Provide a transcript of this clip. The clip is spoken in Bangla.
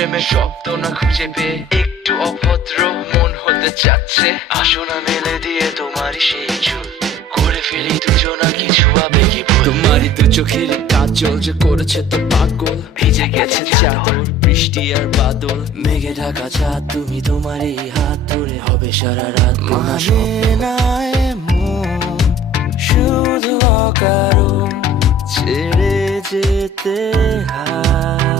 প্রেমের শব্দ না খুঁজে পেয়ে একটু অভদ্র মন হতে চাচ্ছে। আসো না মেলে দিয়ে তোমারই সেই চুল, করে ফেলি দুজনা কিছু আবেগী ভুল। তোমারই দু চোখের কাজল যে করেছে তো পাগল, ভিজে গেছে চাদর বৃষ্টি আর বাদল, মেঘে ঢাকা চাঁদ তুমি তোমারই হাত ধরে হবে সারা রাত। মানে না এমন শুধু অকারণ ছেড়ে যেতে হয়।